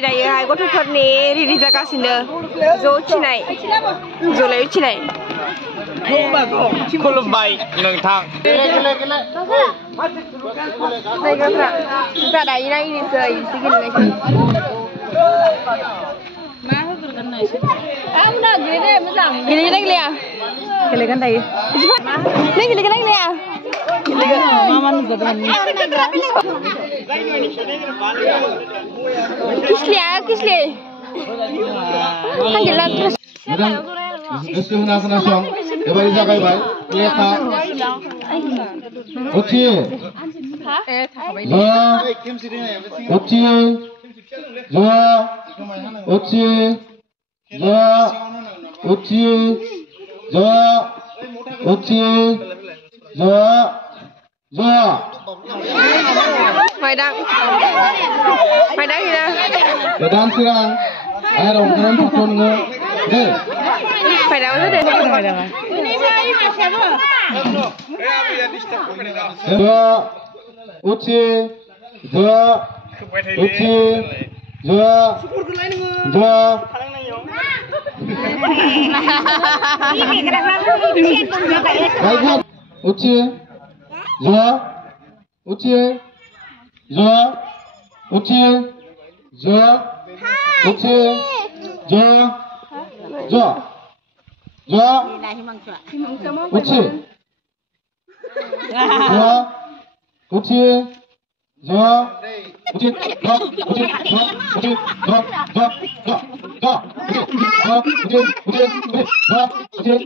दायोहाय गथ'फोरनि रेडि जागासिनो ज' उथिनाय ज'लाय उथिनाय खुलुमबाय नोंथां जायगाफ्रा जा दायो नायनोसै एसे गेलेनायखौ मा होग्रोगोन नो एसे आंना गेले मोजां गेलेगोन गेलेया गेलेगोन दायो नों गेलेगोन गेलेया गेलेगोन मा मा नुजादों किसलिया किसलि गेलेला गोसो होना खोनासं एबार जागायबाय लेखा उथि उथि उथि उथि उथि Maidang ya. Maidang sirang. Ayo orang tukun nge. Deh. Maidang itu deh. Ini siapa? Dua, uci, dua, uci, dua, dua. Baiklah, uci, dua, uci. Dua, uci, dua, uci, dua, dua, dua, uci, dua, uci, dua, uci, dua, uci, dua, uci, dua, dua, dua, dua, uci, uci, dua, uci,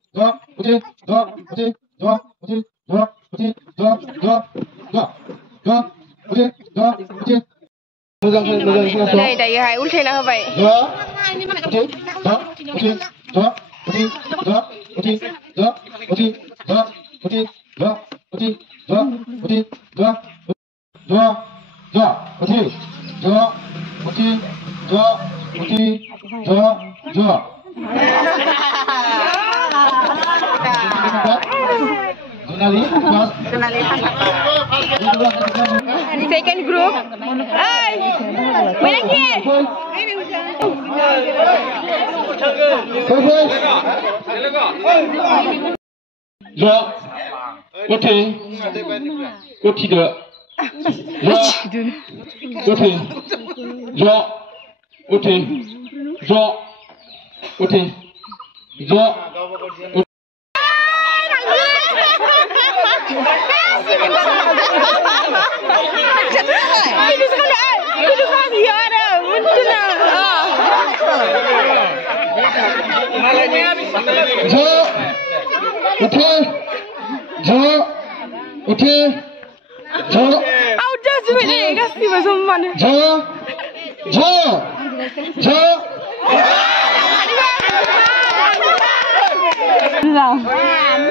dua, uci, dua, uci, dua, uci, dua, dua, dua, uci, dua, uci, uci. Đây dayoहाय उल्थायना होबाय Second group. Hey, main lagi. Ya, uti, uti dua. Ya, uti, ya, uti, ya, uti, ya.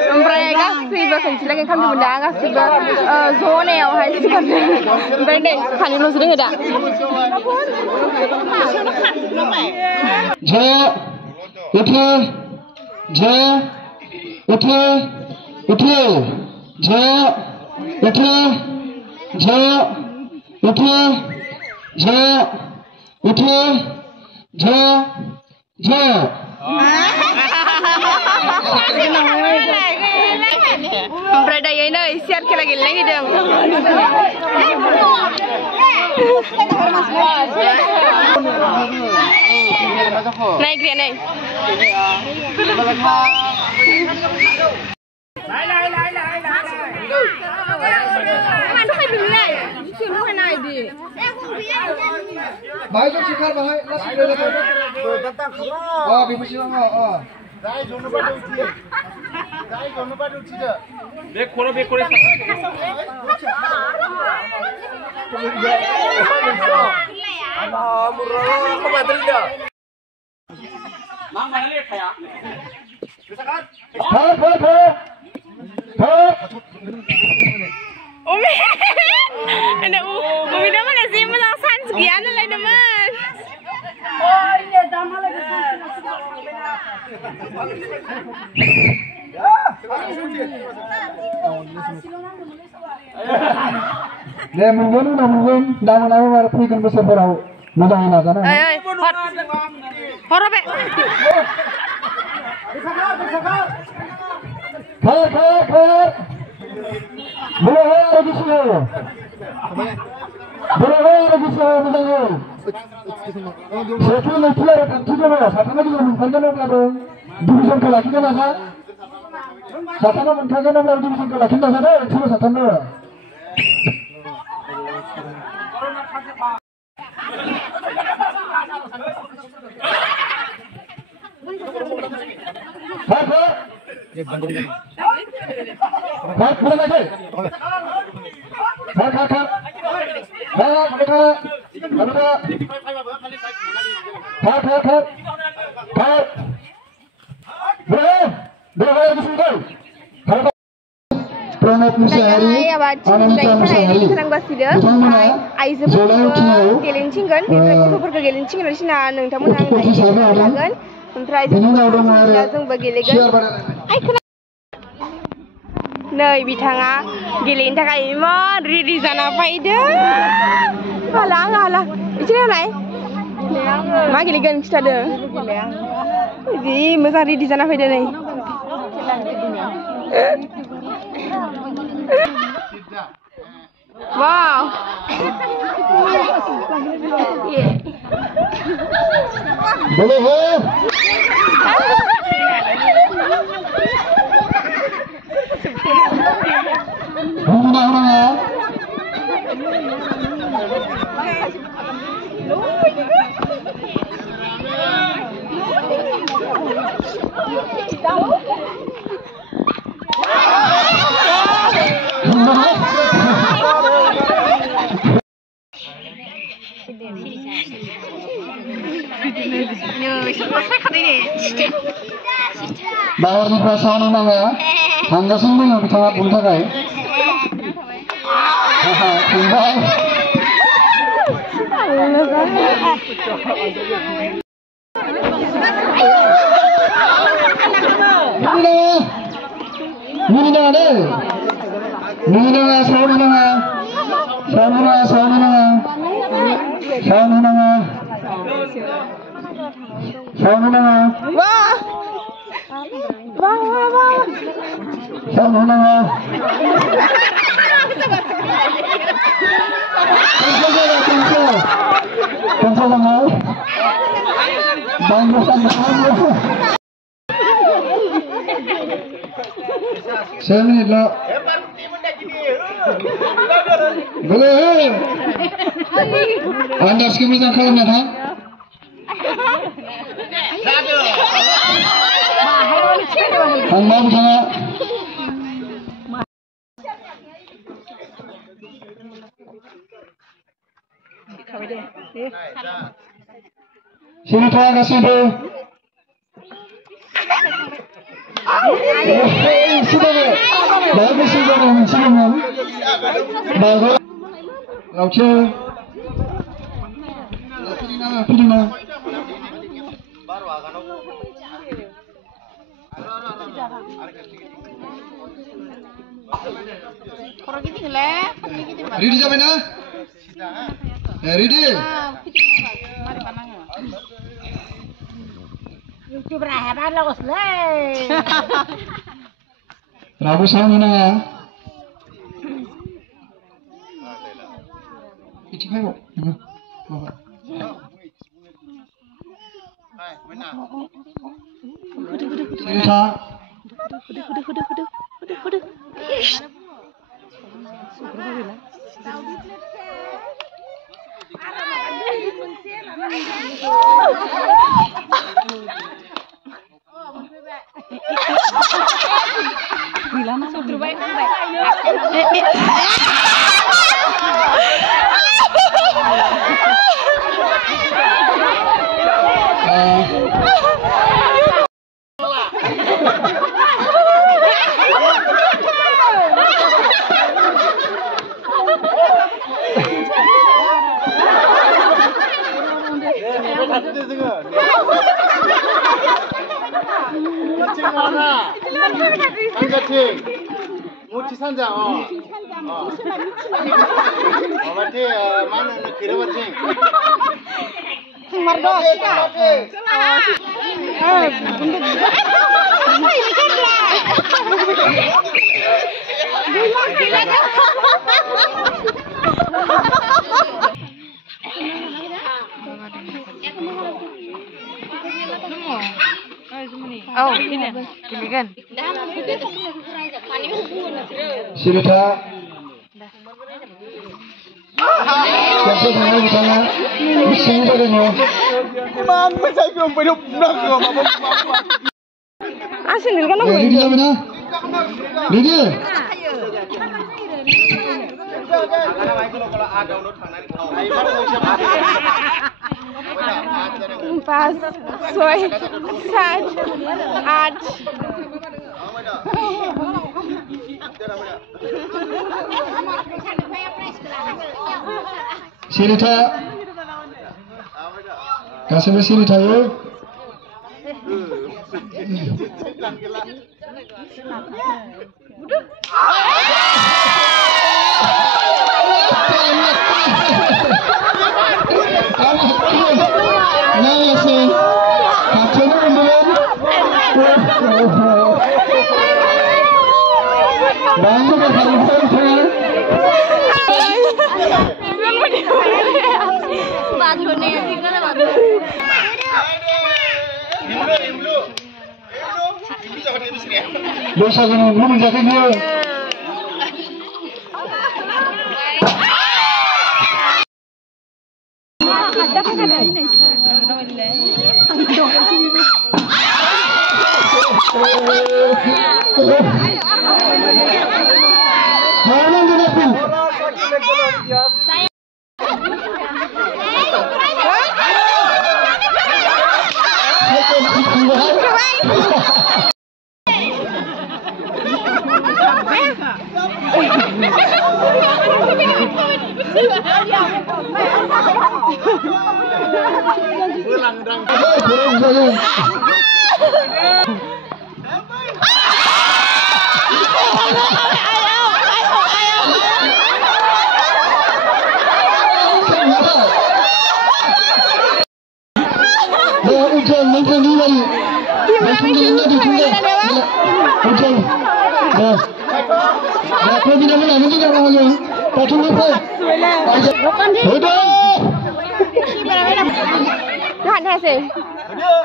Ompray गासैबो खनसेलागै खालामदोंमोन दा गासैबो ज'नायावहाय सिखारदों ओमफ्राय नै सानैल'सो दोङो दा Ompray dayo नै सियार खेला गेलेनो नागिरदों नायग्राया नै Baik, cikar bahai, nasi goreng. Oh, bibu siang oh. Dai jono pada uci. Dai jono pada uci dah. Bek kore. Allah murah, kau betul dah. Mang mana lihat saya? Silakan. Umi, ada Umi nama nasi masak san sekian lah teman. Oh ini dah malah दे मोनगोन उनाव मोनगोन दा मोनाबो आरो फैगोन बोसोरफोराव मोजाङै नाजानो हर बे खार बोलो आरो गिसो मोजाङै सेथि नैथि आरो थामथि दङ साथामा गेजेराव मोनखागोन अब्लाबो डिभिजनखौ लाखिनो नाजा साथामा मोनखागोन अब्लाबो डिभिजनखौ लाखिनो नाजा दे सोरबा साथामनो Pranab Musyari, Ananta Musyari, biथांमोना आइजोफोरखौ गेलेनोथिनगोन बेनिफ्राय गथ'फोरखौ गेलेनोथिनगोन आरोना नोंथांमोना थागोन ओमफ्राय जोंबो गेलेगोन नै बिथाङा गेलेनो थाखाय इमान रेडि जाना फैदों हाला हाला बिदिनो होलाय मा गेलेगोन खिथादो जि मोजां रेडि जाना फैदों नै wow boleh Baharनिफ्राय साउन्ड नाङा थांगासिनो दङ बिथाङा बुंनो थाखाय थांबाय मिनिनाङा दे मिनिनाङा साउन्ड नाङा Saya menit lo. Boleh. Anda sekali nak kalau nak? Anda bisa. Sini tengah kasih tu. Sudah deh. Bagus sudah mencium. Bagus. Lauce. Pilih. Ready sampai na? Ready. Rabu sama na? Ichi kayo. Sisa. Muti sanja berarti mana nak kira berarti? Margo. Oh, ini kan. Sirita. Siapa yang di sana? Siapa yang mau? Man, masa itu belum pernah ke apa? Asin kan aku. Ready apa na? Ready? Empat, soy, sat, at. Sirita. Kasih Sirita yo. Dosa kan belum menjadi dia. Mana dia pun?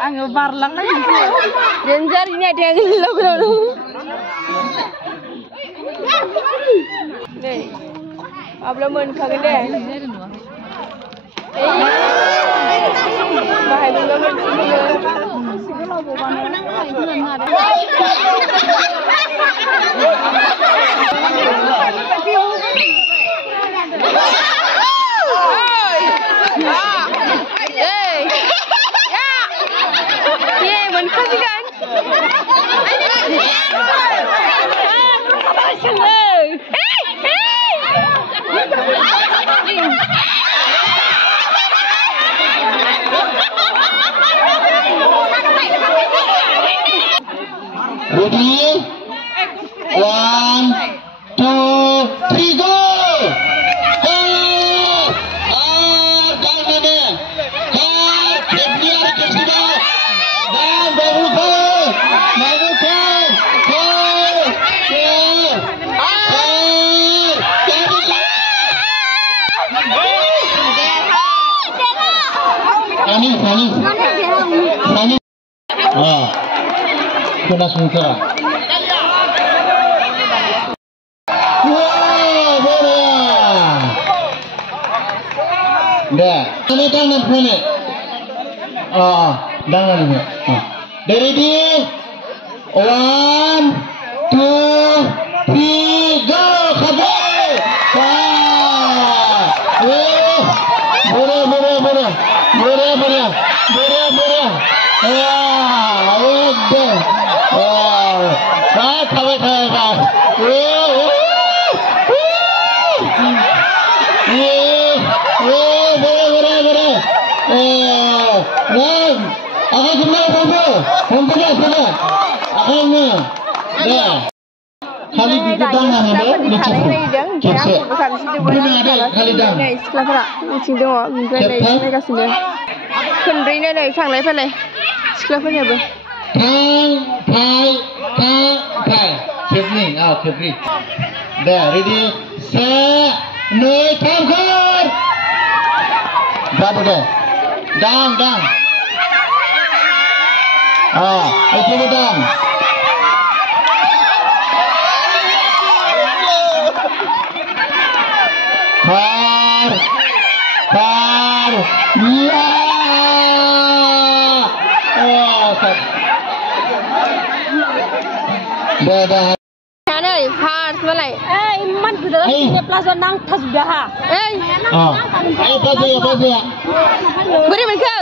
Ang barlang na yun. Ranger ini ada yang gelo-gelo. Nih. Abla mun kagak deh. Bahaya banget sih. Ready? 1, 2, 3, go! Pani. Kena sungka. Wow, boleh. Dah, ini tangan punya. Tangan ini. Dari di 1, 2, 3, go, kabel. Boleh. Agak Akhirnya. Deh. Kali diketang ada खेबसे नै सिख्लाफोरा मिथिं दङ ओमफ्राय नै नायगासिनो खनब्रैनो नै थांलाय फैलाय सिख्लाफोरनियाबो थाय खेबनै खेबनै दे रेडि से नै थाम खार जादो दे दां एखौबो दां Par, ya, dah. Nah, Fars malai. Man sudah sini plaza nang tas sudah ha. Ayo pas ya. Beri mereka.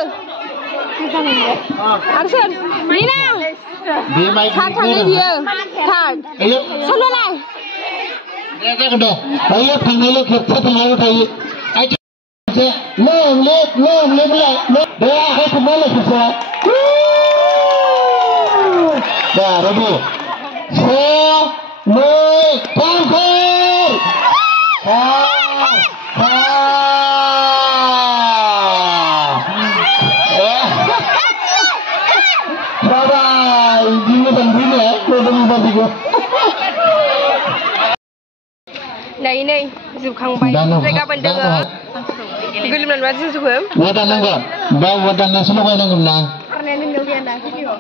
Arsun, ni nang. Thang dia. Thang. Solo lah. Ayo thang lo खेबसे thang thai. Lom lại. Dah, hai semua le susah. Dah, ready. Se, noi, tangkir. Bye-bye. Ini tanding ya, kita Này जोबखांबाय ओमफ्राय गाबोन दोङो गोलोमनानै मा जोबो wadan nangga bawa wadan nasi लगायनांगोन ना खारनाया नोंनियाव गैया ना भिडिअ